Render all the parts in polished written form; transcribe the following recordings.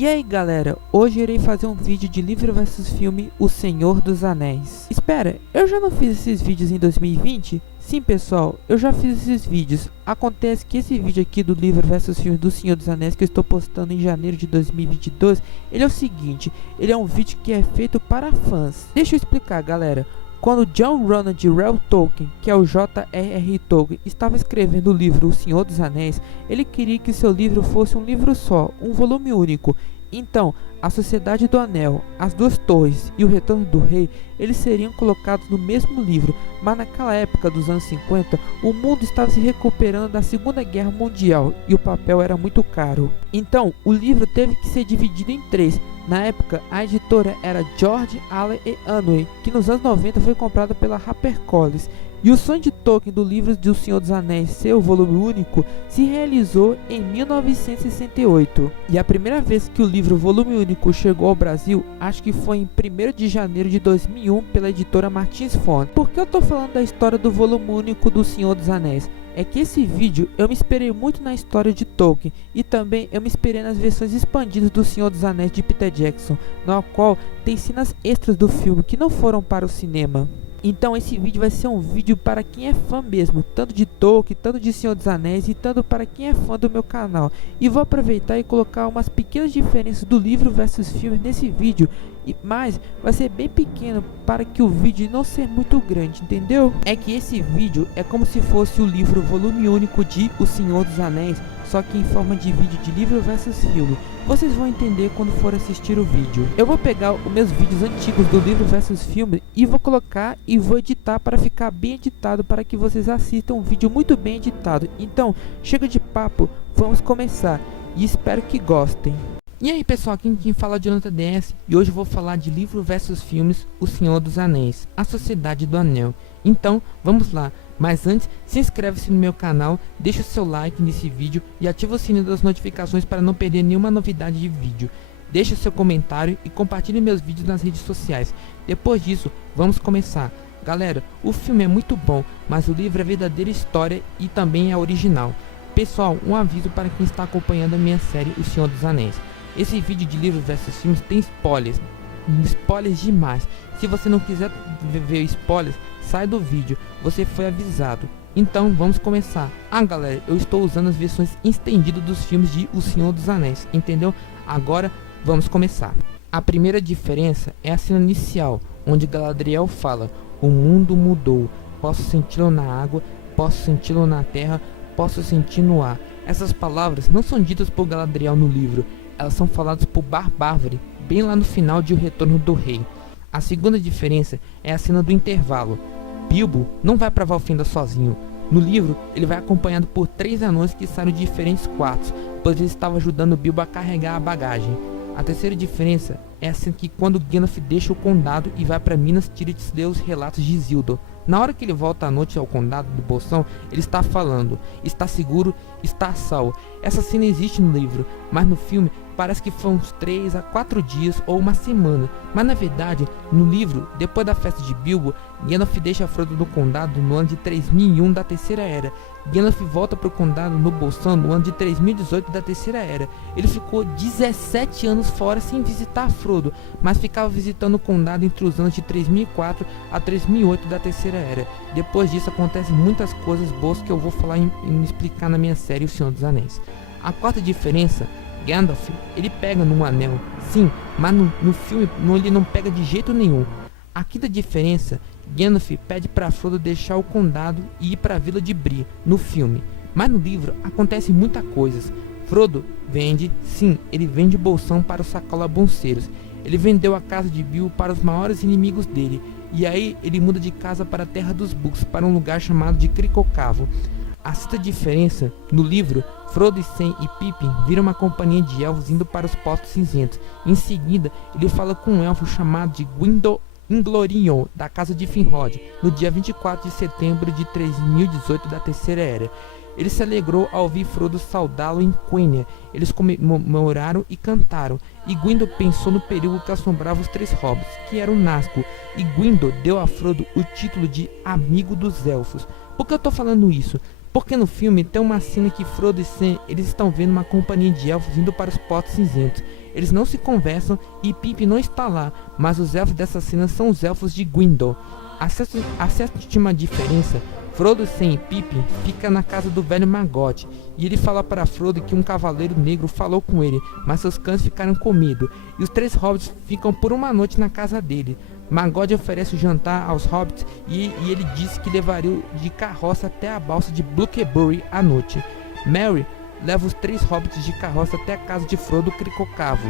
E aí galera, hoje irei fazer um vídeo de livro versus filme O Senhor dos Anéis. Espera, eu já não fiz esses vídeos em 2020? Sim pessoal, eu já fiz esses vídeos. Acontece que esse vídeo aqui do livro versus filme do Senhor dos Anéis que eu estou postando em janeiro de 2022, ele é o seguinte, ele é um vídeo que é feito para fãs. Deixa eu explicar galera. Quando John Ronald Reuel Tolkien, que é o J.R.R. Tolkien, estava escrevendo o livro O Senhor dos Anéis, ele queria que seu livro fosse um livro só, um volume único. Então, a Sociedade do Anel, As Duas Torres e O Retorno do Rei, eles seriam colocados no mesmo livro, mas naquela época dos anos 50, o mundo estava se recuperando da Segunda Guerra Mundial e o papel era muito caro. Então, o livro teve que ser dividido em três. Na época, a editora era George Allen Unwin, que nos anos 90 foi comprada pela HarperCollins. E o sonho de Tolkien do livro do Senhor dos Anéis ser o volume único se realizou em 1968. E a primeira vez que o livro volume único chegou ao Brasil, acho que foi em 1º de janeiro de 2001 pela editora Martins Fontes. Por que eu tô falando da história do volume único do Senhor dos Anéis? É que esse vídeo eu me inspirei muito na história de Tolkien e também eu me inspirei nas versões expandidas do Senhor dos Anéis de Peter Jackson, na qual tem cenas extras do filme que não foram para o cinema. Então esse vídeo vai ser um vídeo para quem é fã mesmo, tanto de Tolkien, tanto de Senhor dos Anéis e tanto para quem é fã do meu canal. E vou aproveitar e colocar umas pequenas diferenças do livro versus filme nesse vídeo, mas vai ser bem pequeno para que o vídeo não seja muito grande, entendeu? É que esse vídeo é como se fosse o livro volume único de O Senhor dos Anéis, só que em forma de vídeo de livro versus filme. Vocês vão entender quando for assistir o vídeo. Eu vou pegar os meus vídeos antigos do livro versus filme e vou colocar e vou editar para ficar bem editado, para que vocês assistam um vídeo muito bem editado. Então, chega de papo, vamos começar e espero que gostem. E aí pessoal, aqui quem fala é o Jonathan DS e hoje eu vou falar de livro versus filmes O Senhor dos Anéis, A Sociedade do Anel. Então, vamos lá. Mas antes, se inscreve-se no meu canal, deixa o seu like nesse vídeo e ativa o sininho das notificações para não perder nenhuma novidade de vídeo. Deixa seu comentário e compartilhe meus vídeos nas redes sociais. Depois disso, vamos começar. Galera, o filme é muito bom, mas o livro é a verdadeira história e também é original. Pessoal, um aviso para quem está acompanhando a minha série O Senhor dos Anéis. Esse vídeo de livros versus filmes tem spoilers. Spoilers demais. Se você não quiser ver spoilers, sai do vídeo, você foi avisado. Então vamos começar. Galera, eu estou usando as versões estendidas dos filmes de O Senhor dos Anéis, entendeu? Agora vamos começar. A primeira diferença é a cena inicial, onde Galadriel fala: o mundo mudou, posso senti-lo na água, posso senti-lo na terra, posso sentir no ar. Essas palavras não são ditas por Galadriel no livro, elas são faladas por Barbárvore, bem lá no final de O Retorno do Rei. A segunda diferença é a cena do intervalo. Bilbo não vai para Valfenda sozinho. No livro, ele vai acompanhado por 3 anões que saíram de diferentes quartos, pois eles estavam ajudando Bilbo a carregar a bagagem. A terceira diferença é a cena que quando Gandalf deixa o condado e vai para Minas Tirith ler os relatos de Isildur. Na hora que ele volta à noite ao condado do Bolsão, ele está falando: está seguro, está a salvo. Essa cena existe no livro, mas no filme parece que foi uns 3 a 4 dias ou uma semana. Mas na verdade, no livro, depois da festa de Bilbo, Gandalf deixa Frodo no condado no ano de 3001 da Terceira Era. Gandalf volta para o condado no Bolsão no ano de 3018 da Terceira Era. Ele ficou 17 anos fora sem visitar Frodo, mas ficava visitando o condado entre os anos de 3004 a 3008 da Terceira Era. Depois disso acontecem muitas coisas boas que eu vou falar e explicar na minha série O Senhor dos Anéis. A quarta diferença, Gandalf, ele pega num anel, sim, mas no filme ele não pega de jeito nenhum. A quinta diferença, Gandalf pede para Frodo deixar o condado e ir para a Vila de Bree, no filme. Mas no livro acontece muitas coisas. Frodo vende, sim, ele vende Bolsão para os Sacola-Bonceiros. Ele vendeu a casa de Bilbo para os maiores inimigos dele. E aí ele muda de casa para a Terra dos Books, para um lugar chamado de Cricocavo. A sexta diferença, no livro, Frodo, Sam e Pippin viram uma companhia de elfos indo para os Postos Cinzentos. Em seguida, ele fala com um elfo chamado de Gwyndor Inglorion, da casa de Finrod, no dia 24 de setembro de 3018 da Terceira Era. Ele se alegrou ao ouvir Frodo saudá-lo em Quenya. Eles comemoraram e cantaram, e Gwyndor pensou no perigo que assombrava os 3 hobbits, que eram Nazgûl, e Gwyndor deu a Frodo o título de Amigo dos Elfos. Por que eu tô falando isso? Porque no filme tem uma cena que Frodo e Sam, eles estão vendo uma companhia de elfos indo para os Postos Cinzentos. eles não se conversam e Pippin não está lá, mas os elfos dessa cena são os elfos de Gwindor. A sétima diferença, Frodo, Sam e Pippin fica na casa do velho Maggot, e ele fala para Frodo que um cavaleiro negro falou com ele, mas seus cães ficaram com medo, e os 3 hobbits ficam por uma noite na casa dele. Maggot oferece o jantar aos hobbits e ele disse que levaria de carroça até a balsa de Blueberry à noite. Merry leva os 3 hobbits de carroça até a casa de Frodo Cricocavo.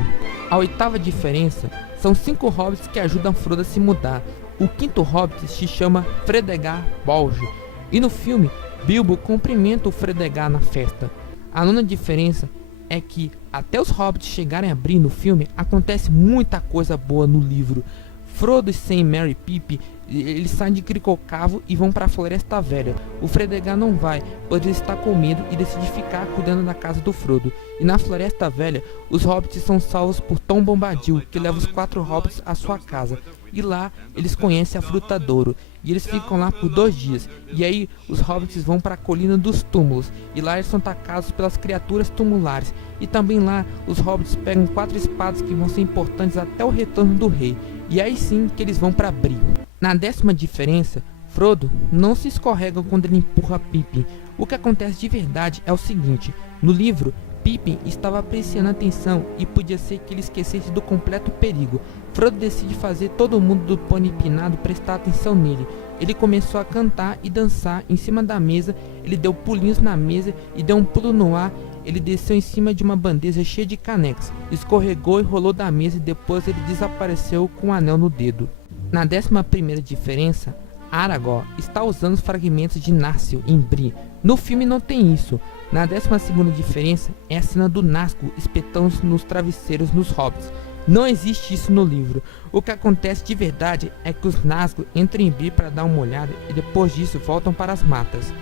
A 8ª diferença são 5 hobbits que ajudam Frodo a se mudar. O 5º hobbit se chama Fredegar Bolge, e no filme, Bilbo cumprimenta o Fredegar na festa. A 9ª diferença é que, até os hobbits chegarem a Bree no filme, acontece muita coisa boa no livro. Frodo, Sam, Merry e Pippin, eles saem de Cricocavo e vão para a Floresta Velha. O Fredegar não vai, pois ele está com medo e decide ficar cuidando da casa do Frodo. E na Floresta Velha, os hobbits são salvos por Tom Bombadil, que leva os 4 hobbits à sua casa. E lá, eles conhecem a Fruta Douro, e eles ficam lá por 2 dias. E aí, os hobbits vão para a Colina dos Túmulos, e lá eles são atacados pelas criaturas tumulares. E também lá, os hobbits pegam 4 espadas que vão ser importantes até o retorno do rei. E aí sim que eles vão para Bree. Na 10ª diferença, Frodo não se escorrega quando ele empurra Pippin. O que acontece de verdade é o seguinte: no livro, Pippin estava apreciando a atenção e podia ser que ele esquecesse do completo perigo. Frodo decide fazer todo mundo do Pônei Empinado prestar atenção nele. Ele começou a cantar e dançar em cima da mesa, ele deu pulinhos na mesa e deu um pulo no ar. Ele desceu em cima de uma bandeja cheia de canecas, escorregou e rolou da mesa e depois ele desapareceu com um anel no dedo. Na 11ª diferença, Aragorn está usando os fragmentos de Narsil em Bree. No filme não tem isso. Na 12ª diferença é a cena do Nazgûl espetando nos travesseiros nos hobbits. Não existe isso no livro. O que acontece de verdade é que os Nazgûl entram em Bree para dar uma olhada e depois disso voltam para as matas.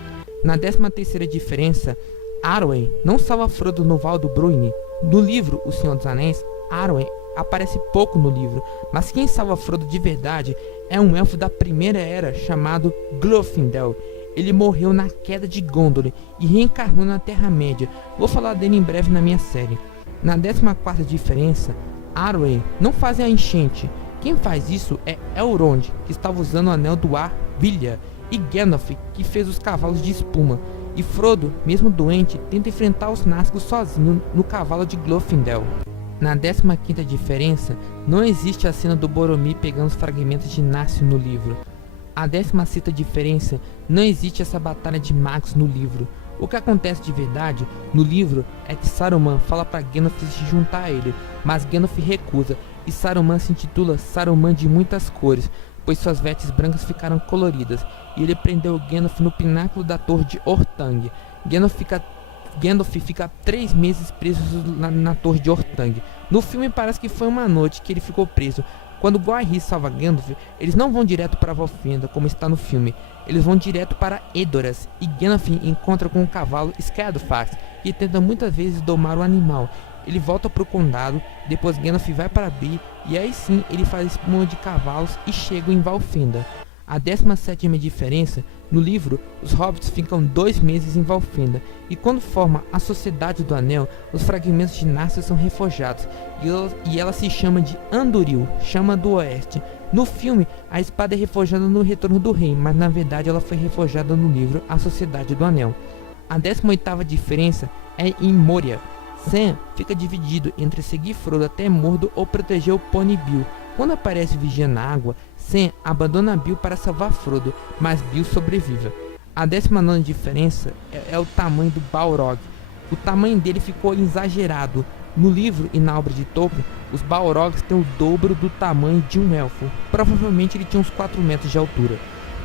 Na 13ª diferença, Arwen não salva Frodo no Val do Bruine. No livro O Senhor dos Anéis, Arwen aparece pouco no livro, mas quem salva Frodo de verdade é um elfo da Primeira Era chamado Glorfindel. Ele morreu na queda de Gondor e reencarnou na Terra-média. Vou falar dele em breve na minha série. Na 14ª diferença, Arwen não faz a enchente. Quem faz isso é Elrond, que estava usando o Anel do Ar Bilha, e Gandalf, que fez os cavalos de espuma. E Frodo, mesmo doente, tenta enfrentar os Nazgûl sozinho no cavalo de Glorfindel. Na 15ª diferença, não existe a cena do Boromir pegando os fragmentos de Narsil no livro. A 16ª diferença, não existe essa batalha de magos no livro. O que acontece de verdade no livro é que Saruman fala para Gandalf se juntar a ele, mas Gandalf recusa e Saruman se intitula Saruman de muitas cores, pois suas vestes brancas ficaram coloridas, e ele prendeu Gandalf no pináculo da torre de Orthanc. Gandalf fica 3 meses preso na torre de Orthanc. No filme parece que foi uma noite que ele ficou preso. Quando Gwaihir salva Gandalf, eles não vão direto para Valfenda como está no filme. Eles vão direto para Edoras, e Gandalf encontra com o cavalo Scaedofax, que tenta muitas vezes domar o animal. Ele volta para o condado, depois Gandalf vai para Bree, e aí sim ele faz espuma de cavalos e chega em Valfenda. A 17ª diferença, no livro, os hobbits ficam 2 meses em Valfenda, e quando forma a Sociedade do Anel, os fragmentos de Narsil são reforjados, e ela se chama de Andúril, Chama do Oeste. No filme, a espada é reforjada no Retorno do Rei, mas na verdade ela foi reforjada no livro A Sociedade do Anel. A 18ª diferença é em Moria. Sam fica dividido entre seguir Frodo até Mordor ou proteger o Pony Bill. Quando aparece o Vigia na água, Sam abandona Bill para salvar Frodo, mas Bill sobrevive. A 19ª diferença é o tamanho do Balrog. O tamanho dele ficou exagerado. No livro e na obra de Tolkien, os Balrogs têm o dobro do tamanho de um elfo. Provavelmente ele tinha uns 4 metros de altura.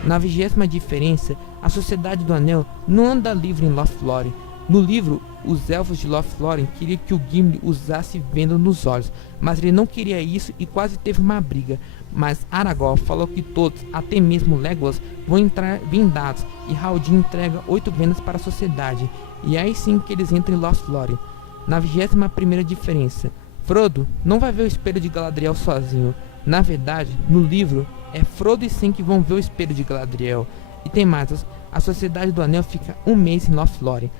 Na 20ª diferença, a Sociedade do Anel não anda livre em Lothlórien. No livro, os elfos de Lothlórien queriam que o Gimli usasse venda nos olhos, mas ele não queria isso e quase teve uma briga. Mas Aragorn falou que todos, até mesmo Legolas, vão entrar vendados, e Haldin entrega 8 vendas para a sociedade, e aí sim que eles entram em Lothlórien. Na 21ª diferença, Frodo não vai ver o espelho de Galadriel sozinho. Na verdade, no livro, é Frodo e Sam que vão ver o espelho de Galadriel. E tem mais, a Sociedade do Anel fica 1 mês em Lothlórien.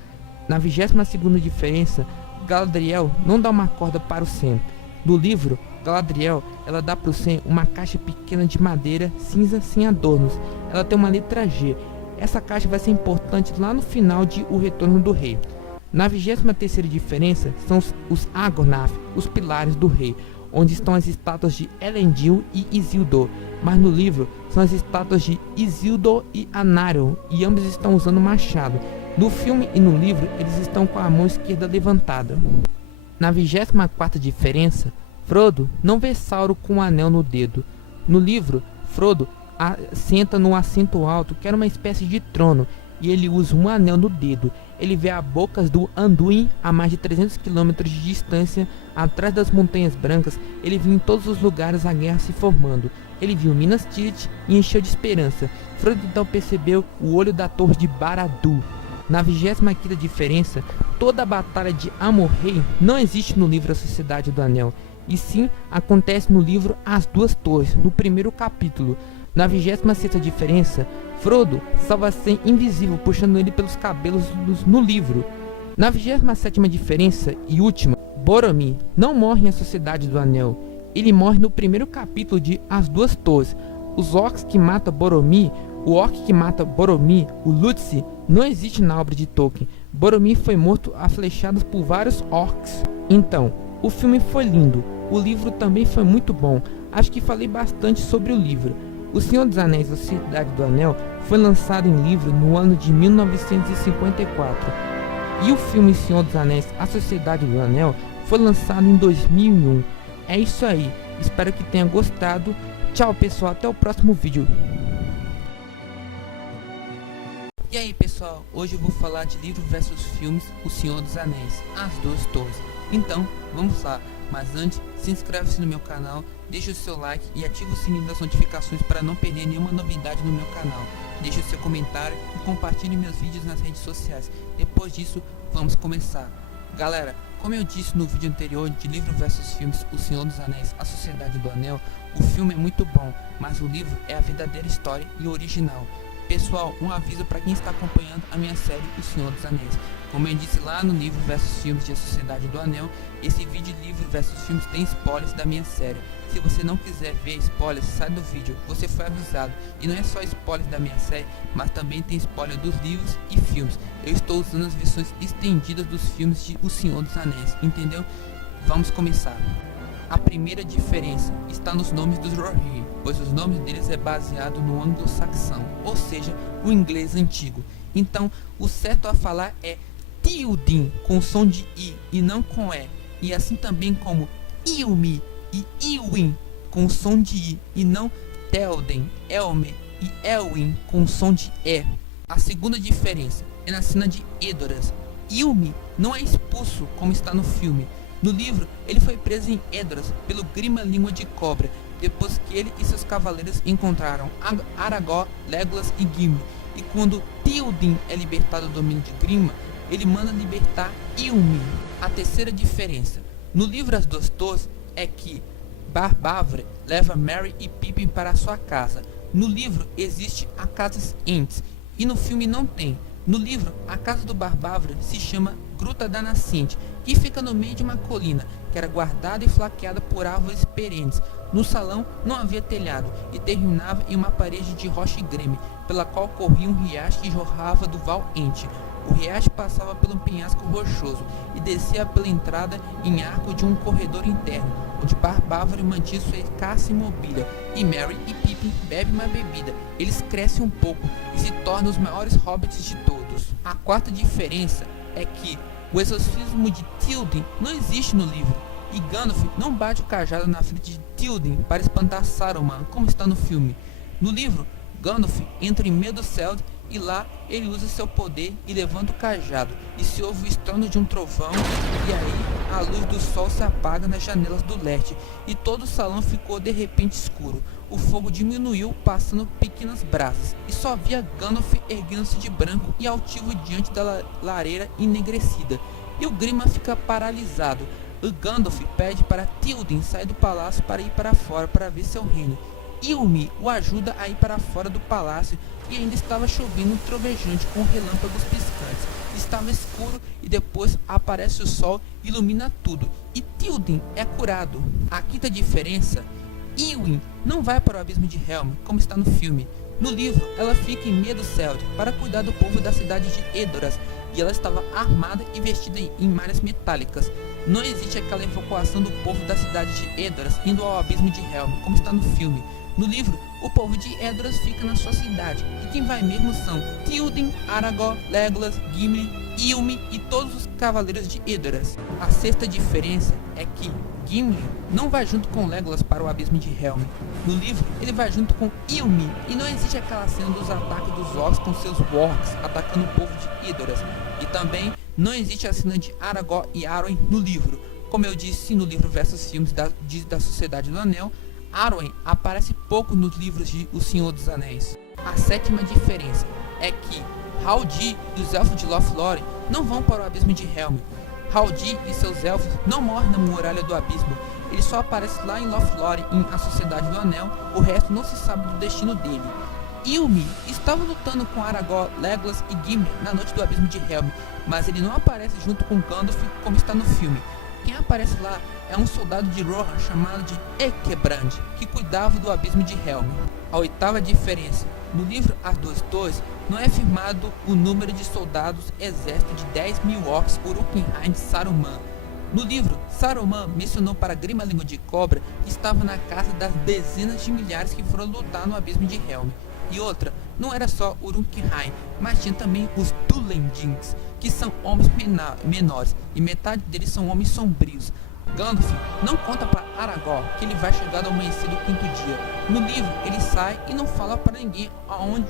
Na 22ª diferença, Galadriel não dá uma corda para o Sam. No livro, Galadriel, ela dá pro Sam uma caixa pequena de madeira cinza sem adornos. Ela tem uma letra G. Essa caixa vai ser importante lá no final de O Retorno do Rei. Na 23ª diferença são os Argonath, os pilares do rei, onde estão as estátuas de Elendil e Isildur, mas no livro são as estátuas de Isildur e Anarion, e ambos estão usando machado. No filme e no livro eles estão com a mão esquerda levantada. Na 24ª diferença, Frodo não vê Sauron com um anel no dedo. No livro, Frodo senta num assento alto que era uma espécie de trono, e ele usa um anel no dedo. Ele vê as bocas do Anduin a mais de 300 km de distância, atrás das Montanhas Brancas. Ele viu em todos os lugares a guerra se formando. Ele viu Minas Tirith e encheu de esperança. Frodo então percebeu o olho da torre de Barad-dûr. Na 25ª diferença, toda a batalha de Amon-Rei não existe no livro A Sociedade do Anel, e sim acontece no livro As Duas Torres, no primeiro capítulo. Na 26ª diferença, Frodo salva Sam invisível, puxando ele pelos cabelos no livro. Na 27ª diferença e última, Boromir não morre em A Sociedade do Anel. Ele morre no primeiro capítulo de As Duas Torres. Os orcs que matam Boromir, o orc que mata Boromir, o Lúthien, não existe na obra de Tolkien. Boromir foi morto a flechadas por vários orcs. Então, o filme foi lindo. O livro também foi muito bom. Acho que falei bastante sobre o livro. O Senhor dos Anéis, A Sociedade do Anel, foi lançado em livro no ano de 1954. E o filme Senhor dos Anéis, A Sociedade do Anel, foi lançado em 2001. É isso aí. Espero que tenha gostado. Tchau, pessoal. Até o próximo vídeo. E aí, pessoal, hoje eu vou falar de livro versus filmes O Senhor dos Anéis, As Duas Torres. Então, vamos lá, mas antes, se inscreve-se no meu canal, deixa o seu like e ativa o sininho das notificações para não perder nenhuma novidade no meu canal. Deixe o seu comentário e compartilhe meus vídeos nas redes sociais. Depois disso, vamos começar. Galera, como eu disse no vídeo anterior de livro versus filmes O Senhor dos Anéis, A Sociedade do Anel, o filme é muito bom, mas o livro é a verdadeira história e o original. Pessoal, um aviso para quem está acompanhando a minha série O Senhor dos Anéis. Como eu disse lá no livro versus filmes de A Sociedade do Anel, esse vídeo livro versus filmes tem spoilers da minha série. Se você não quiser ver spoilers, sai do vídeo, você foi avisado. E não é só spoilers da minha série, mas também tem spoiler dos livros e filmes. Eu estou usando as versões estendidas dos filmes de O Senhor dos Anéis, entendeu? Vamos começar. A primeira diferença está nos nomes dos Rohirrim, pois os nomes deles é baseado no anglo-saxão, ou seja, o inglês antigo. Então, o certo a falar é Théoden com som de I e não com E, e assim também como Ilmi e Ilwin com som de I e não Théoden, Elmer e Elwin com som de E. A segunda diferença é na cena de Edoras. Ilmi não é expulso como está no filme. No livro, ele foi preso em Edoras pelo Grima Língua de Cobra, depois que ele e seus cavaleiros encontraram Aragorn, Legolas e Gimli. E quando Théoden é libertado do domínio de Grima, ele manda libertar Ilmi. A terceira diferença no livro As Duas Torres é que Barbávora leva Merry e Pippin para sua casa. No livro existe a Casa Ents e no filme não tem. No livro, a casa do Barbávora se chama Gruta da Nascente, que fica no meio de uma colina, que era guardada e flanqueada por árvores perenes. No salão não havia telhado e terminava em uma parede de rocha e greme, pela qual corria um riacho que jorrava do Val Ent. O riacho passava pelo penhasco rochoso e descia pela entrada em arco de um corredor interno, onde Barbávora mantinha sua escassa mobília, e Merry e Pippin bebem uma bebida. Eles crescem um pouco e se tornam os maiores hobbits de todos. A quarta diferença é que o exorcismo de Théoden não existe no livro, e Gandalf não bate o cajado na frente de Théoden para espantar Saruman, como está no filme. No livro, Gandalf entra em Meduseld e lá ele usa seu poder e levanta o cajado, e se ouve o estrondo de um trovão, e aí a luz do sol se apaga nas janelas do leste, e todo o salão ficou de repente escuro. O fogo diminuiu, passando pequenas brasas, e só via Gandalf erguendo-se de branco e altivo diante da lareira enegrecida, e o Grima fica paralisado. O Gandalf pede para Théoden sair do palácio para ir para fora para ver seu reino, Ilmi o ajuda a ir para fora do palácio e ainda estava chovendo trovejante com relâmpagos piscantes. Estava escuro e depois aparece o sol e ilumina tudo. E Théoden é curado. A quinta diferença, Éowyn não vai para o abismo de Helm, como está no filme. No livro, ela fica em Meduseld para cuidar do povo da cidade de Edoras, e ela estava armada e vestida em malhas metálicas. Não existe aquela evacuação do povo da cidade de Edoras indo ao abismo de Helm, como está no filme. No livro, o povo de Edoras fica na sua cidade, e quem vai mesmo são Théoden, Aragorn, Legolas, Gimli, Ilmi e todos os cavaleiros de Edoras. A sexta diferença é que Gimli não vai junto com Legolas para o abismo de Helm. No livro, ele vai junto com Ilmi, e não existe aquela cena dos ataques dos orcs com seus wargs atacando o povo de Edoras. E também não existe a cena de Aragorn e Arwen no livro. Como eu disse no livro versus filmes da Sociedade do Anel, Arwen aparece pouco nos livros de O Senhor dos Anéis. A sétima diferença é que Haldir e os elfos de Lothlórien não vão para o abismo de Helm. Haldir e seus elfos não morrem na muralha do abismo. Ele só aparece lá em Lothlórien, em A Sociedade do Anel. O resto não se sabe do destino dele. Ilmi estava lutando com Aragorn, Legolas e Gimli na noite do abismo de Helm, mas ele não aparece junto com Gandalf como está no filme. Quem aparece lá é um soldado de Rohan chamado de Ekebrand, que cuidava do abismo de Helm. A oitava diferença, no livro As Duas Torres, não é afirmado o número de soldados exército de 10.000 orcs Uruk-hai de Saruman. No livro, Saruman mencionou para Grima Língua de Cobra que estava na casa das dezenas de milhares que foram lutar no abismo de Helm. E outra, não era só Uruk-hai, mas tinha também os Duendings, que são homens menores, e metade deles são homens sombrios. Gandalf não conta para Aragorn que ele vai chegar ao amanhecer do quinto dia. No livro, ele sai e não fala para ninguém aonde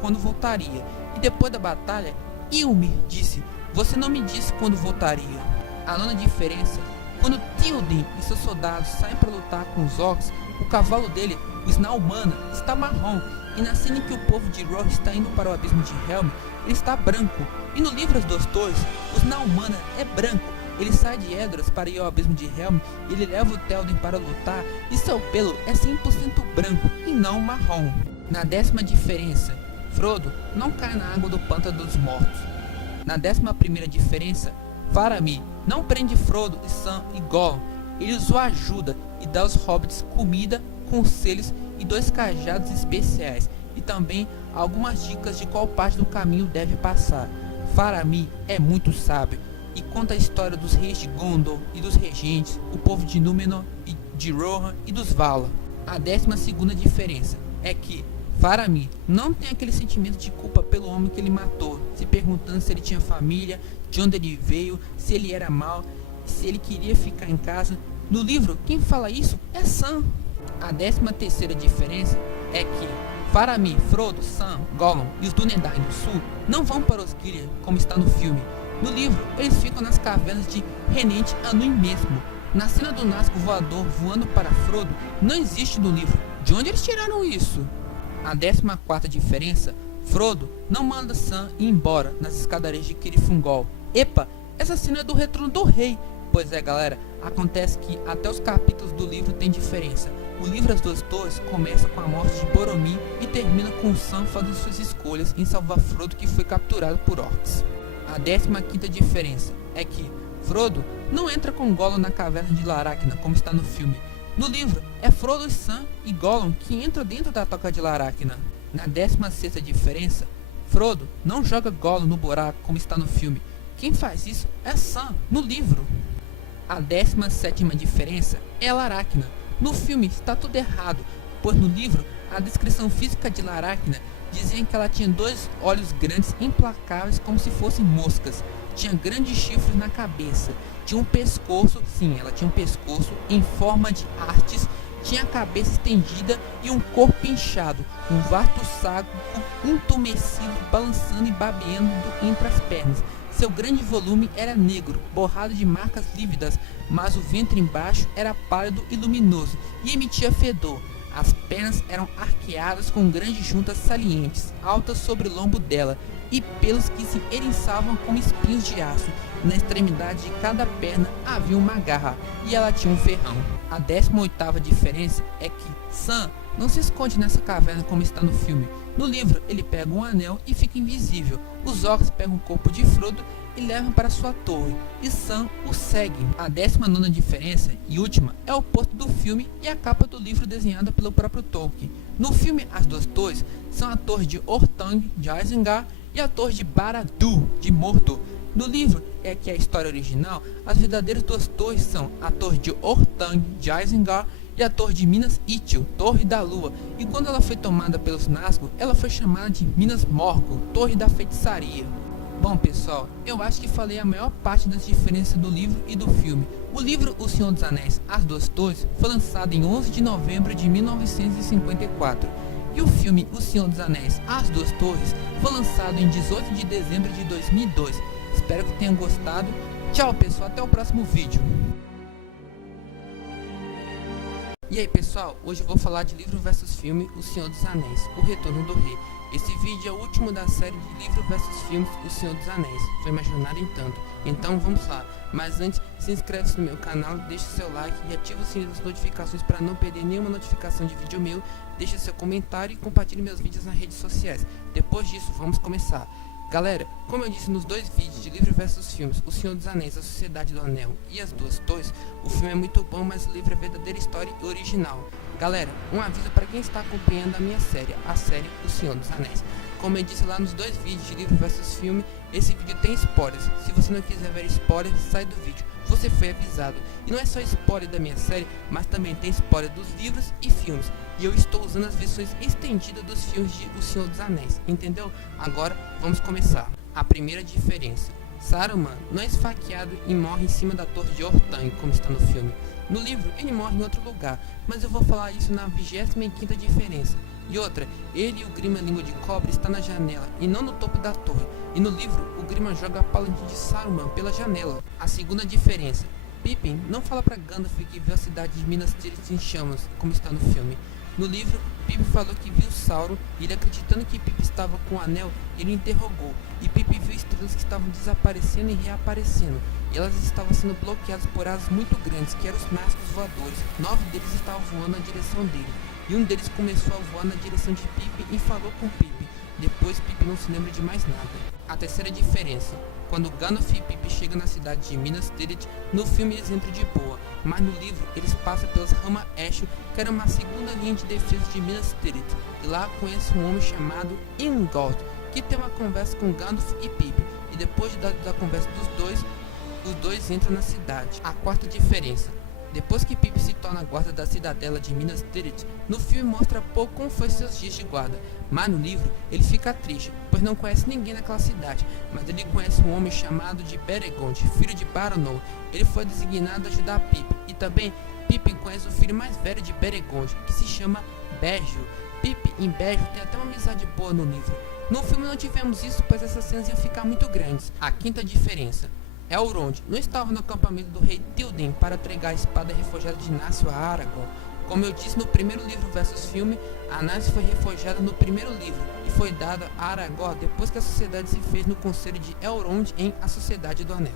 quando voltaria. E depois da batalha, Ilmi disse: "Você não me disse quando voltaria." A nona diferença, quando Théoden e seus soldados saem para lutar com os orcs, o cavalo dele, o Snaumana, está marrom. E na cena em que o povo de Rohan está indo para o abismo de Helm, ele está branco. E no livro As Duas Torres, o Snaumana é branco. Ele sai de Edoras para ir ao abismo de Helm, e ele leva o Théoden para lutar, e seu pelo é 100% branco e não marrom. Na décima diferença, Frodo não cai na água do Pântano dos Mortos. Na 11ª diferença, Faramir não prende Frodo, Sam e Gollum. Ele os ajuda e dá aos hobbits comida, conselhos e 2 cajados especiais, e também algumas dicas de qual parte do caminho deve passar. Faramir é muito sábio e conta a história dos reis de Gondor e dos regentes, o povo de Númenor e de Rohan e dos Valar. A 12ª diferença é que Faramir não tem aquele sentimento de culpa pelo homem que ele matou, se perguntando se ele tinha família, de onde ele veio, se ele era mau, se ele queria ficar em casa. No livro, quem fala isso é Sam. A 13ª diferença é que Faramir, Frodo, Sam, Gollum e os Dúnedain do Sul não vão para Osgiliath, como está no filme. No livro, eles ficam nas cavernas de Renente Anduin mesmo. Na cena do Nazgûl voador voando para Frodo, não existe no livro. De onde eles tiraram isso? A 14ª diferença, Frodo não manda Sam ir embora nas escadarias de Quirithungol. Epa, essa cena é do Retorno do Rei. Pois é, galera, acontece que até os capítulos do livro tem diferença. O livro As Duas Torres começa com a morte de Boromir e termina com Sam fazendo suas escolhas em salvar Frodo, que foi capturado por orcs. A 15ª diferença é que Frodo não entra com Gollum na caverna de Laracna, como está no filme. No livro, é Frodo, Sam e Gollum que entram dentro da Toca de Laracna. Na 16ª diferença, Frodo não joga Gollum no buraco, como está no filme. Quem faz isso é Sam, no livro. A 17ª diferença é Laracna. No filme está tudo errado, pois no livro a descrição física de Laracna dizia que ela tinha 2 olhos grandes implacáveis como se fossem moscas, tinha grandes chifres na cabeça, tinha um pescoço, sim, ela tinha um pescoço em forma de hastes, tinha a cabeça estendida e um corpo inchado, um vasto saco entumecido balançando e babeando entre as pernas. Seu grande volume era negro, borrado de marcas lívidas, mas o ventre embaixo era pálido e luminoso e emitia fedor. As pernas eram arqueadas com grandes juntas salientes, altas sobre o lombo dela, e pelos que se eriçavam como espinhos de aço. Na extremidade de cada perna havia uma garra, e ela tinha um ferrão. A 18ª diferença é que Sam não se esconde nessa caverna como está no filme. No livro, ele pega um anel e fica invisível. Os orcs pegam o corpo de Frodo e levam para sua torre, e Sam o segue. A 19ª diferença e última é o oposto do filme e a capa do livro desenhada pelo próprio Tolkien. No filme, as duas torres são a torre de Orthanc de Isengard e a torre de Barad-dûr de Mordor. No livro, é que a história original, as verdadeiras duas torres são a torre de Orthanc de Isengard e a torre de Minas Ithil, Torre da Lua, e quando ela foi tomada pelos Nazgûl, ela foi chamada de Minas Morgul, Torre da Feitiçaria. Bom pessoal, eu acho que falei a maior parte das diferenças do livro e do filme. O livro O Senhor dos Anéis, As Duas Torres, foi lançado em 11 de novembro de 1954. E o filme O Senhor dos Anéis, As Duas Torres, foi lançado em 18 de dezembro de 2002. Espero que tenham gostado. Tchau pessoal, até o próximo vídeo. E aí pessoal, hoje eu vou falar de livro versus filme O Senhor dos Anéis, O Retorno do Rei. Esse vídeo é o último da série de livro versus filmes O Senhor dos Anéis. Foi uma jornada em tanto. Então vamos lá. Mas antes, se inscreve no meu canal, deixa seu like e ativa o sininho das notificações para não perder nenhuma notificação de vídeo meu. Deixa seu comentário e compartilhe meus vídeos nas redes sociais. Depois disso, vamos começar. Galera, como eu disse nos dois vídeos de livro versus filmes, O Senhor dos Anéis, A Sociedade do Anel e As Duas Torres, o filme é muito bom, mas o livro é a verdadeira história original. Galera, um aviso para quem está acompanhando a minha série, a série O Senhor dos Anéis. Como eu disse lá nos dois vídeos de livro versus filme, esse vídeo tem spoilers. Se você não quiser ver spoilers, sai do vídeo. Você foi avisado. E não é só spoiler da minha série, mas também tem spoiler dos livros e filmes. E eu estou usando as versões estendidas dos filmes de O Senhor dos Anéis, entendeu? Agora, vamos começar. A primeira diferença. Saruman não é esfaqueado e morre em cima da torre de Orthanc, como está no filme. No livro, ele morre em outro lugar, mas eu vou falar isso na 25ª diferença. E outra, ele e o Grima Língua de Cobra está na janela e não no topo da torre. E no livro, o Grima joga a palanque de Saruman pela janela. A segunda diferença. Pippin não fala para Gandalf que viu a cidade de Minas Tirith em chamas, como está no filme. No livro, Pippin falou que viu Sauron e ele, acreditando que Pippin estava com o anel, ele o interrogou. E Pippin viu estrelas que estavam desaparecendo e reaparecendo. E elas estavam sendo bloqueadas por asas muito grandes, que eram os Nazgûl voadores. 9 deles estavam voando na direção dele. E um deles começou a voar na direção de Pippin e falou com Pippin. Depois Pippin não se lembra de mais nada. A terceira diferença. Quando Gandalf e Pippin chegam na cidade de Minas Tirith, no filme eles entram de boa, mas no livro eles passam pelas Rama Esho, que era uma segunda linha de defesa de Minas Tirith, e lá conhecem um homem chamado Ingolf, que tem uma conversa com Gandalf e Pippin, e depois da conversa os dois entram na cidade. A quarta diferença. Depois que Pippin se torna guarda da cidadela de Minas Tirith, no filme mostra pouco como foi seus dias de guarda, mas no livro ele fica triste, pois não conhece ninguém naquela cidade, mas ele conhece um homem chamado de Beregond, filho de Baranor. Ele foi designado a ajudar Pippin, e também Pippin conhece o filho mais velho de Beregond, que se chama Bergil. Pippin e Bergil têm até uma amizade boa no livro. No filme não tivemos isso, pois essas cenas iam ficar muito grandes. A quinta diferença. Elrond não estava no acampamento do rei Théoden para entregar a espada reforjada de Narsil a Aragorn. Como eu disse no primeiro livro versus filme, a Narsil foi reforjada no primeiro livro e foi dada a Aragorn depois que a sociedade se fez no conselho de Elrond em A Sociedade do Anel.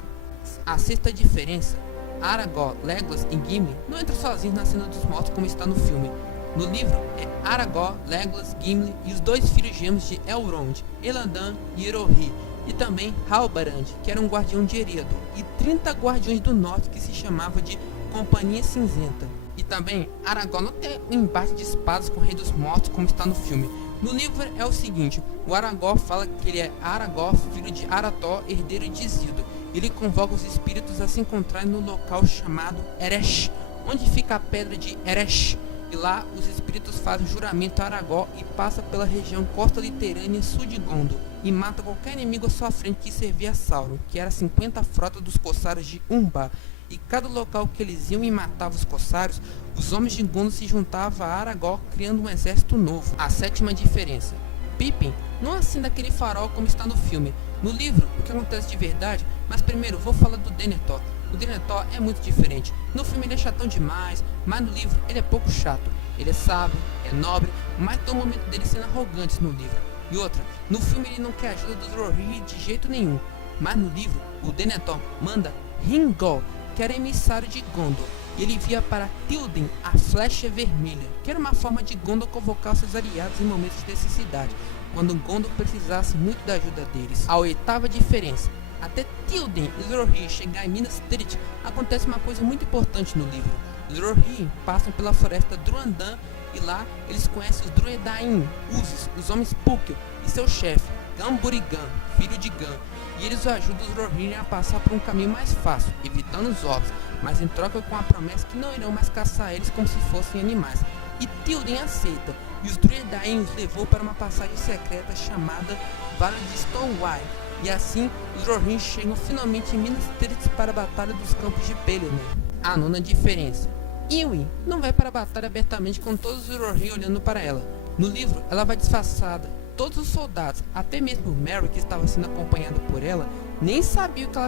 A sexta diferença. Aragorn, Legolas e Gimli não entram sozinhos na cena dos mortos como está no filme. No livro é Aragorn, Legolas, Gimli e os dois filhos gêmeos de Elrond, Elandan e Erohi. E também Halbarand, que era um guardião de Eredon, e 30 guardiões do norte que se chamava de Companhia Cinzenta. E também Aragorn não tem um embate de espadas com o Rei dos Mortos como está no filme. No livro é o seguinte, o Aragorn fala que ele é Aragorn, filho de Arathorn, herdeiro de Isildur. Ele convoca os espíritos a se encontrarem no local chamado Eresh, onde fica a pedra de Eresh. E lá os espíritos fazem juramento a Aragorn e passa pela região costa litorânea sul de Gondor e mata qualquer inimigo à sua frente que servia a Sauron, que era 50 frotas dos corsários de Umbar. E cada local que eles iam e matavam os corsários, os homens de Gondor se juntavam a Aragorn, criando um exército novo. A sétima diferença. Pippin não acende aquele farol como está no filme. No livro, o que acontece de verdade, mas primeiro vou falar do Denethor. O Denethor é muito diferente. No filme ele é chatão demais, mas no livro ele é pouco chato. Ele é sábio, é nobre, mas tem um momento dele sendo arrogante no livro. E outra, no filme ele não quer ajuda dos Rohirrim de jeito nenhum. Mas no livro, o Denethor manda Hringol, que era emissário de Gondor. e ele envia para Théoden a Flecha Vermelha, que era uma forma de Gondor convocar seus aliados em momentos de necessidade, quando Gondor precisasse muito da ajuda deles. A oitava diferença: até Théoden e Zoroark chegar em Minas Tirith, acontece uma coisa muito importante no livro. Os Zoroark passam pela floresta Druandan e lá eles conhecem os Druedain, Uzis, os homens Púquio e seu chefe, Gamburigan, filho de Gan, e eles ajudam os Rohirrim a passar por um caminho mais fácil, evitando os orcs, mas em troca com a promessa que não irão mais caçar eles como se fossem animais. E Théoden aceita, e os Druedain os levou para uma passagem secreta chamada Vale de Stonewall, e assim os Rohirrim chegam finalmente em Minas Tirith para a Batalha dos Campos de Pelennor. A nona diferença: Éowyn não vai para a batalha abertamente com todos os Rohirrim olhando para ela. No livro, ela vai disfarçada. Todos os soldados, até mesmo Merry, que estava sendo acompanhado por ela, nem sabiam que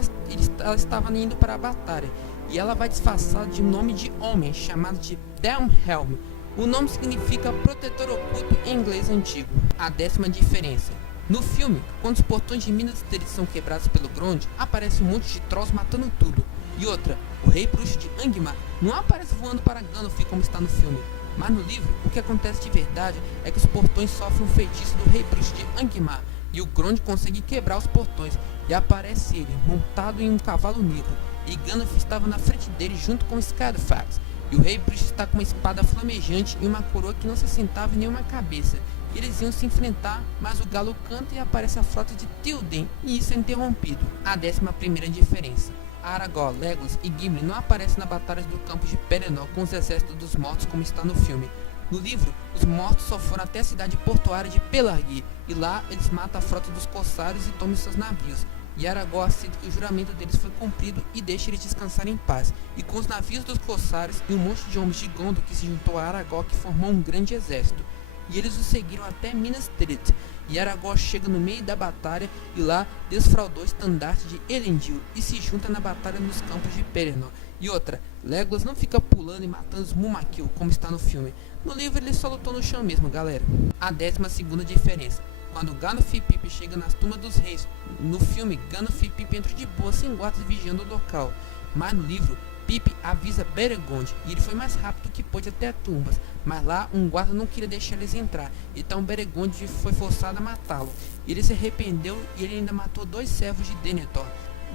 ela estava indo para a batalha. E ela vai disfarçada de um nome de homem, chamado de Delmhelm. O nome significa protetor oculto em inglês antigo. A décima diferença: no filme, quando os portões de Minas Tirith são quebrados pelo Grond, aparece um monte de trolls matando tudo. E outra, o rei bruxo de Angmar não aparece voando para Gandalf como está no filme. Mas no livro, o que acontece de verdade é que os portões sofrem um feitiço do rei bruxo de Angmar, e o Grond consegue quebrar os portões, e aparece ele, montado em um cavalo negro, e Gandalf estava na frente dele junto com Scarfax, e o rei bruxo está com uma espada flamejante e uma coroa que não se assentava em nenhuma cabeça. Eles iam se enfrentar, mas o galo canta e aparece a frota de Théoden, e isso é interrompido. A 11ª diferença: Aragorn, Legolas e Gimli não aparecem na batalha do campo de Pelennor com os exércitos dos mortos como está no filme. No livro, os mortos só foram até a cidade portuária de Pelargir, e lá eles matam a frota dos corsários e tomam seus navios. E Aragorn aceita que o juramento deles foi cumprido e deixa eles descansarem em paz. E com os navios dos corsários e um monte de homens de Gondor que se juntou a Aragorn, que formou um grande exército. E eles o seguiram até Minas Tirith. E Aragorn chega no meio da batalha e lá desfraudou o estandarte de Elendil e se junta na batalha nos campos de Pelennor. E outra, Legolas não fica pulando e matando os Mumakil como está no filme. No livro ele só lutou no chão mesmo, galera. A 12ª diferença: quando Gandalf e Pippin chegam nas tumbas dos reis, no filme Gandalf e Pippin entram de boa sem guardas vigiando o local. Mas no livro, Pippin avisa Beregond e ele foi mais rápido que pôde até as tumbas, mas lá um guarda não queria deixar eles entrar, então Beregond foi forçado a matá-lo. Ele se arrependeu e ele ainda matou 2 servos de Denethor.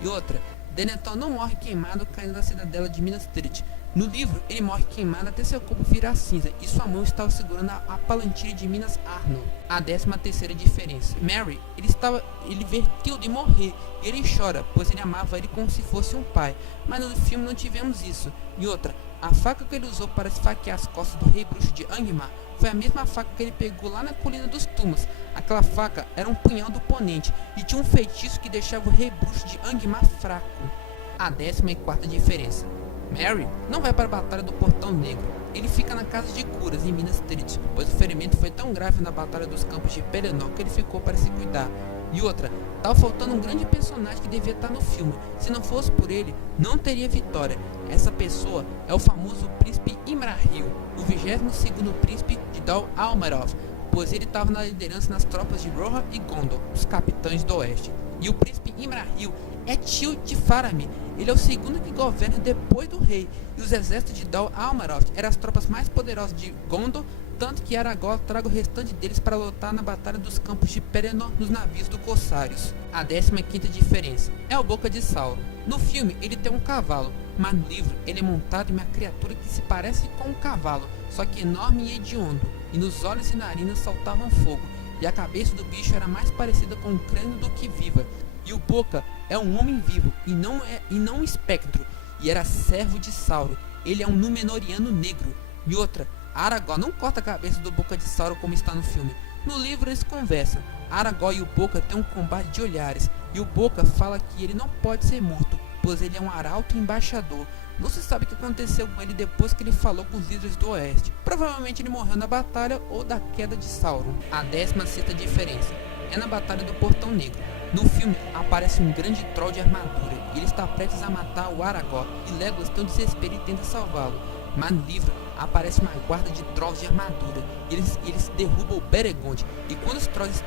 E outra, Denethor não morre queimado caindo da cidadela de Minas Tirith. No livro, ele morre queimado até seu corpo virar cinza e sua mão estava segurando a Palantir de Minas Arnold. A 13ª diferença: Merry, ele vê Théoden morrer e ele chora, pois ele amava ele como se fosse um pai. Mas no filme não tivemos isso. E outra, a faca que ele usou para esfaquear as costas do rei bruxo de Angmar foi a mesma faca que ele pegou lá na colina dos túmulos. Aquela faca era um punhal do oponente e tinha um feitiço que deixava o rei bruxo de Angmar fraco. A 14ª diferença: Merry não vai para a batalha do Portão Negro. Ele fica na casa de curas em Minas Tirith, pois o ferimento foi tão grave na batalha dos campos de Pelennor que ele ficou para se cuidar. E outra, estava faltando um grande personagem que devia estar no filme. Se não fosse por ele, não teria vitória. Essa pessoa é o famoso príncipe Imrahil, o 22º príncipe de Dol Amroth, pois ele estava na liderança nas tropas de Rohan e Gondor, os capitães do oeste. E o príncipe Imrahil é tio de Faramir. Ele é o segundo que governa depois do rei, e os exércitos de Dol Amroth eram as tropas mais poderosas de Gondor, tanto que Aragorn traga o restante deles para lutar na batalha dos campos de Pelennor nos navios dos corsários. A 15ª diferença é o Boca de Sauron. No filme ele tem um cavalo, mas no livro ele é montado em uma criatura que se parece com um cavalo, só que enorme e hediondo, e nos olhos e narinas saltavam fogo, e a cabeça do bicho era mais parecida com um crânio do que viva. E o Boca é um homem vivo e não um espectro, e era servo de Sauron. Ele é um Númenoriano negro. E outra, Aragorn não corta a cabeça do Boca de Sauron como está no filme. No livro eles conversam. Aragorn e o Boca têm um combate de olhares, e o Boca fala que ele não pode ser morto, pois ele é um arauto e embaixador. Não se sabe o que aconteceu com ele depois que ele falou com os líderes do oeste. Provavelmente ele morreu na batalha ou da queda de Sauron. A 16ª diferença é na batalha do Portão Negro. No filme aparece um grande troll de armadura e ele está prestes a matar o Aragorn, e Legolas tem um desespero e tenta salvá-lo. Mas no livro aparece uma guarda de trolls de armadura e eles derrubam o Beregond, e quando os trolls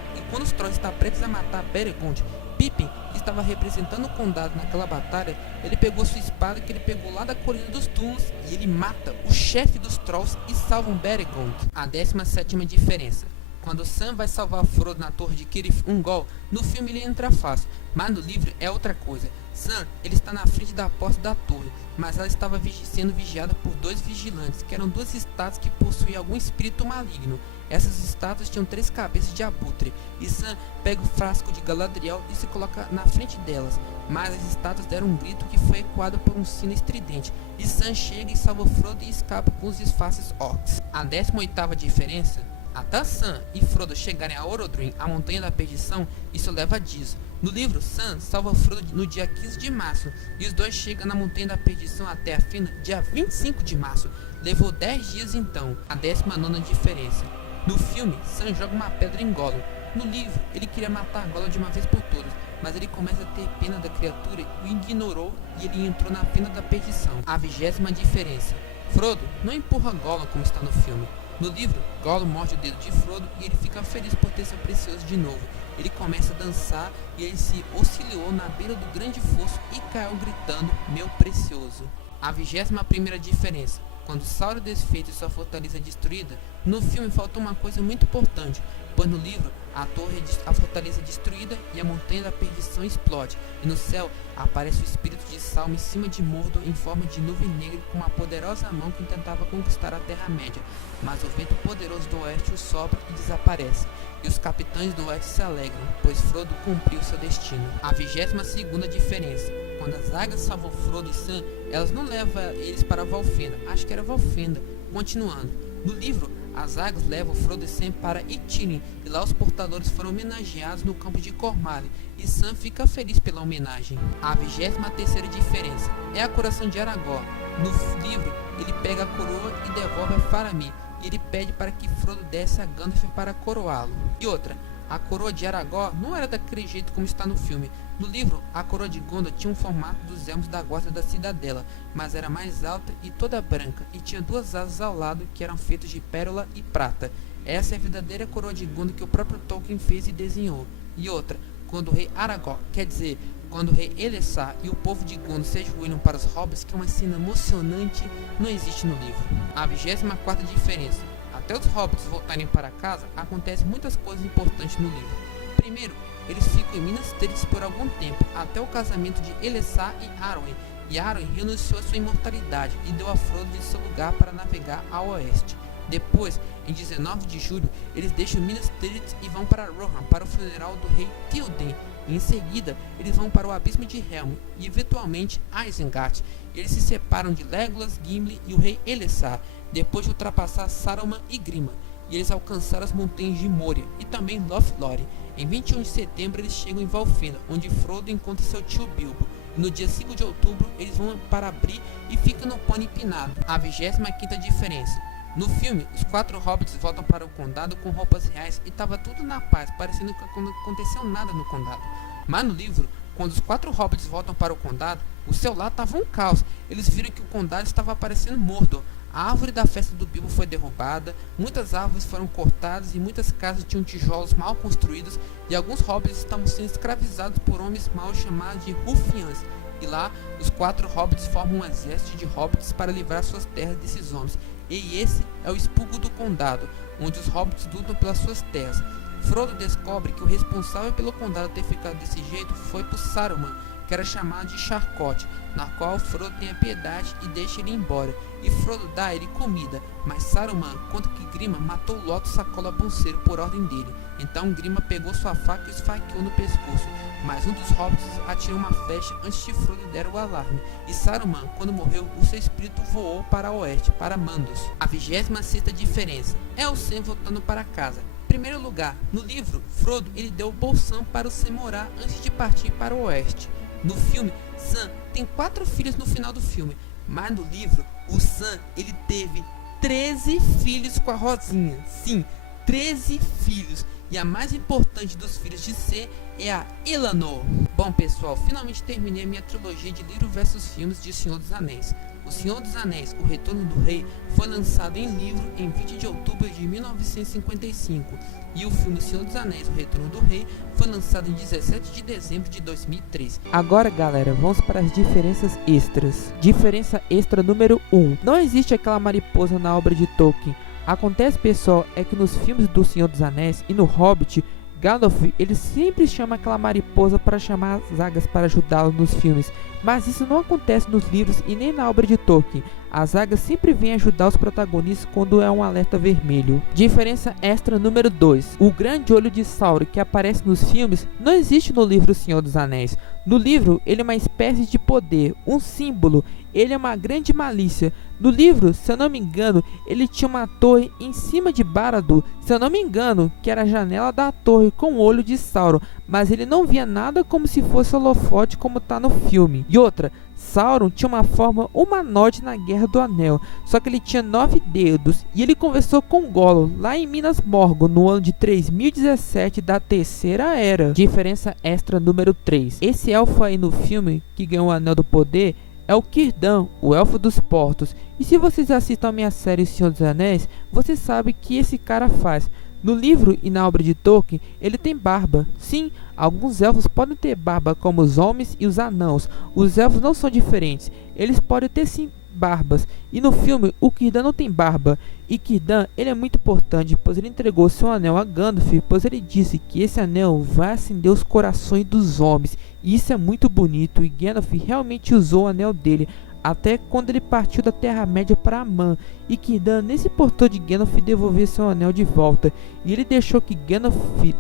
estão prestes a matar Beregond, Pippin, que estava representando o condado naquela batalha, ele pegou sua espada que ele pegou lá da Colina dos Túmulos e ele mata o chefe dos Trolls e salva um Beregond. A 17ª diferença. Quando Sam vai salvar Frodo na torre de Cirith Ungol, no filme ele entra fácil, mas no livro é outra coisa. Sam, ele está na frente da porta da torre, mas ela estava sendo vigiada por 2 vigilantes, que eram 2 estátuas que possuíam algum espírito maligno. Essas estátuas tinham 3 cabeças de abutre, e Sam pega o frasco de Galadriel e se coloca na frente delas, mas as estátuas deram um grito que foi ecoado por um sino estridente, e Sam chega e salva Frodo e escapa com os disfarces orcs. A 18ª diferença. Até Sam e Frodo chegarem a Orodruin, a Montanha da Perdição, isso leva dias. No livro, Sam salva Frodo no dia 15 de março, e os dois chegam na Montanha da Perdição até a Fina dia 25 de março. Levou 10 dias então, a 19ª diferença. No filme, Sam joga uma pedra em Gollum. No livro, ele queria matar Gollum de uma vez por todas, mas ele começa a ter pena da criatura e o ignorou e ele entrou na Fina da Perdição. A 20ª diferença. Frodo não empurra Gollum como está no filme. No livro, Gollum morde o dedo de Frodo e ele fica feliz por ter seu precioso de novo. Ele começa a dançar e ele se auxiliou na beira do grande fosso e caiu gritando, meu precioso. A 21ª diferença. Quando Sauron desfeito e sua fortaleza é destruída, no filme faltou uma coisa muito importante, pois no livro a fortaleza é destruída e a Montanha da Perdição explode, e no céu aparece o espírito de Sauron em cima de Mordor em forma de nuvem negra com uma poderosa mão que tentava conquistar a Terra-média, mas o vento poderoso do oeste o sopra e desaparece, e os capitães do oeste se alegram, pois Frodo cumpriu seu destino. A 22ª diferença. Quando as águias salvam Frodo e Sam, elas não levam eles para Valfenda, acho que era Valfenda. Continuando, no livro, as águias levam Frodo e Sam para Ithilien, e lá os portadores foram homenageados no campo de Cormali, e Sam fica feliz pela homenagem. A 23ª diferença é a coração de Aragorn. No livro, ele pega a coroa e devolve a Faramir, e ele pede para que Frodo desse a Gandalf para coroá-lo. E outra, a coroa de Aragorn não era daquele jeito como está no filme. No livro, a coroa de Gondor tinha um formato dos elmos da guarda da cidadela, mas era mais alta e toda branca, e tinha 2 asas ao lado que eram feitas de pérola e prata. Essa é a verdadeira coroa de Gondor que o próprio Tolkien fez e desenhou. E outra, quando o rei Aragorn, quer dizer, quando o rei Elessar e o povo de Gondor se ajoelham para os hobbits, que é uma cena emocionante, não existe no livro. A 24ª diferença. Até os hobbits voltarem para casa, acontecem muitas coisas importantes no livro. Primeiro, eles ficam em Minas Tirith por algum tempo, até o casamento de Elessar e Arwen, e Arwen renunciou à sua imortalidade e deu a Frodo de seu lugar para navegar ao oeste. Depois, em 19 de julho, eles deixam Minas Tirith e vão para Rohan para o funeral do rei Théoden. Em seguida, eles vão para o abismo de Helm e eventualmente Isengard. Eles se separam de Legolas, Gimli e o rei Elessar, depois de ultrapassar Saruman e Grima, e eles alcançaram as montanhas de Moria e também Lothlórien. Em 21 de setembro eles chegam em Valfenda, onde Frodo encontra seu tio Bilbo. E no dia 5 de outubro eles vão para Bree e ficam no Pônei Empinado. A 25ª diferença. No filme, os 4 hobbits voltam para o condado com roupas reais e estava tudo na paz, parecendo que não aconteceu nada no condado. Mas no livro, quando os 4 hobbits voltam para o condado, o seu lar estava um caos. Eles viram que o condado estava parecendo Mordor. A árvore da festa do Bilbo foi derrubada, muitas árvores foram cortadas e muitas casas tinham tijolos mal construídos, e alguns hobbits estavam sendo escravizados por homens maus chamados de rufiãs. E lá, os 4 hobbits formam um exército de hobbits para livrar suas terras desses homens. E esse é o expurgo do condado, onde os hobbits lutam pelas suas terras. Frodo descobre que o responsável pelo condado ter ficado desse jeito foi por Saruman, que era chamado de Charcote, na qual Frodo tem a piedade e deixa ele embora, e Frodo dá a ele comida, mas Saruman conta que Grima matou Loto Sacola Bonceiro por ordem dele. Então Grima pegou sua faca e esfaqueou no pescoço, mas um dos hobbits atirou uma flecha antes de Frodo der o alarme, e Saruman, quando morreu, o seu espírito voou para o oeste, para Mandos. A 26ª diferença é o Sam voltando para casa. Em primeiro lugar, no livro, Frodo ele deu o bolsão para o Sam morar antes de partir para o oeste. No filme, Sam tem 4 filhos no final do filme, mas no livro, o Sam ele teve 13 filhos com a Rosinha. Sim, 13 filhos. E a mais importante dos filhos de Sam é a Elanor. Bom pessoal, finalmente terminei a minha trilogia de livro versus filmes de Senhor dos Anéis. O Senhor dos Anéis, O Retorno do Rei, foi lançado em livro em 20 de outubro de 1955 e o filme O Senhor dos Anéis, O Retorno do Rei foi lançado em 17 de dezembro de 2003. Agora, galera, vamos para as diferenças extras. Diferença extra número 1. Não existe aquela mariposa na obra de Tolkien. Acontece, pessoal, é que nos filmes do Senhor dos Anéis e no Hobbit, Gandalf, ele sempre chama aquela mariposa para chamar as águias para ajudá-lo nos filmes, mas isso não acontece nos livros e nem na obra de Tolkien. As águias sempre vêm ajudar os protagonistas quando é um alerta vermelho. Diferença extra número 2. O grande olho de Sauron que aparece nos filmes não existe no livro O Senhor dos Anéis. No livro, ele é uma espécie de poder, um símbolo, ele é uma grande malícia. No livro, se eu não me engano, ele tinha uma torre em cima de Barad-dûr, se eu não me engano, que era a janela da torre com o olho de Sauron, mas ele não via nada como se fosse holofote como tá no filme. E outra, Sauron tinha uma forma humanoide na Guerra do Anel, só que ele tinha 9 dedos, e ele conversou com Gollum lá em Minas Morgul no ano de 3017 da Terceira Era. Diferença extra número 3. Esse elfo aí no filme que ganhou o Anel do Poder é o Círdan, o Elfo dos Portos. E se vocês assistam a minha série O Senhor dos Anéis, vocês sabem o que esse cara faz. No livro e na obra de Tolkien, ele tem barba. Sim, alguns elfos podem ter barba, como os homens e os anãos. Os elfos não são diferentes, eles podem ter sim barbas. E no filme, o Círdan não tem barba. E Círdan, ele é muito importante, pois ele entregou seu anel a Gandalf, pois ele disse que esse anel vai acender os corações dos homens. E isso é muito bonito, e Gandalf realmente usou o anel dele, até quando ele partiu da Terra-média para Amman, e Círdan nem se importou de Gandalf devolver seu anel de volta, e ele deixou que Gandalf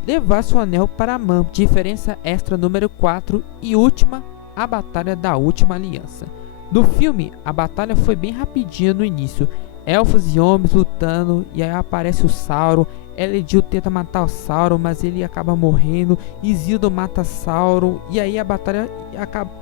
levasse o anel para Amman. Diferença extra número 4 e última, a Batalha da Última Aliança. No filme, a batalha foi bem rapidinha no início, elfos e homens lutando, e aí aparece o Sauron. Elendil tenta matar o Sauron, mas ele acaba morrendo. Isildur mata Sauron, e aí a batalha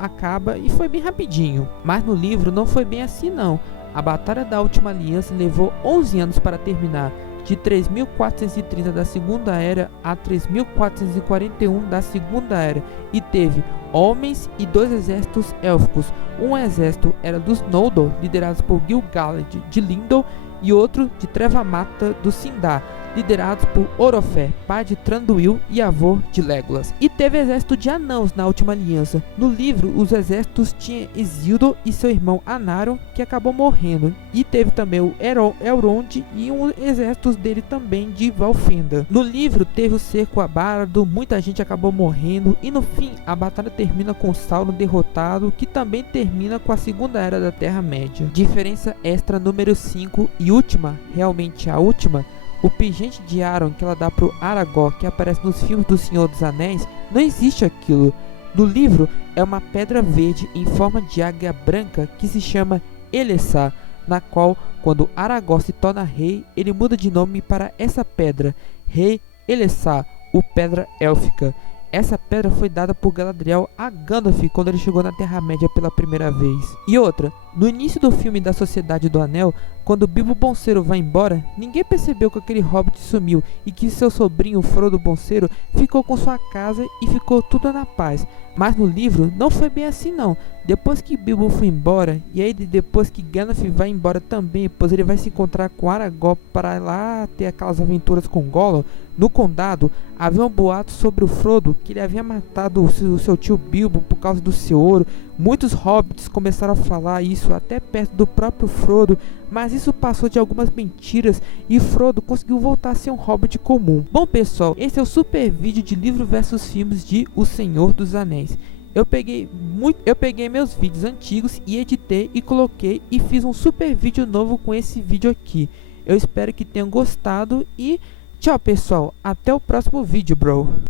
acaba e foi bem rapidinho. Mas no livro não foi bem assim não. A Batalha da Última Aliança levou 11 anos para terminar, de 3430 da Segunda Era a 3441 da Segunda Era, e teve homens e 2 exércitos élficos. Um exército era dos Noldor, liderados por Gil-galad de Lindon, e outro de Treva-mata do Sindar, liderados por Orofer, pai de Thranduil e avô de Legolas. E teve exército de anãos na Última Aliança. No livro, os exércitos tinham Isildur e seu irmão Anaron, que acabou morrendo. E teve também o Elrond e um exército dele também de Valfenda. No livro, teve o cerco a Barad-dûr, muita gente acabou morrendo. E no fim, a batalha termina com Sauron derrotado, que também termina com a Segunda Era da Terra-média. Diferença extra número 5 e última, realmente a última. O pingente de Aron que ela dá pro Aragorn, que aparece nos filmes do Senhor dos Anéis, não existe aquilo. No livro, é uma pedra verde em forma de águia branca que se chama Elessar, na qual, quando Aragorn se torna rei, ele muda de nome para essa pedra, Rei Elessar, o Pedra Élfica. Essa pedra foi dada por Galadriel a Gandalf quando ele chegou na Terra-média pela primeira vez. E outra, no início do filme da Sociedade do Anel, quando Bilbo Bolseiro vai embora, ninguém percebeu que aquele hobbit sumiu e que seu sobrinho Frodo Bolseiro ficou com sua casa e ficou tudo na paz. Mas no livro não foi bem assim não. Depois que Bilbo foi embora, e aí depois que Gandalf vai embora também, pois ele vai se encontrar com Aragorn para lá ter aquelas aventuras com Gollum, no condado havia um boato sobre o Frodo, que ele havia matado o seu tio Bilbo por causa do seu ouro. Muitos hobbits começaram a falar isso até perto do próprio Frodo, mas isso passou de algumas mentiras e Frodo conseguiu voltar a ser um hobbit comum. Bom pessoal, esse é o super vídeo de livro versus filmes de O Senhor dos Anéis. Eu peguei meus vídeos antigos e editei e coloquei e fiz um super vídeo novo com esse vídeo aqui. Eu espero que tenham gostado e tchau pessoal, até o próximo vídeo, bro.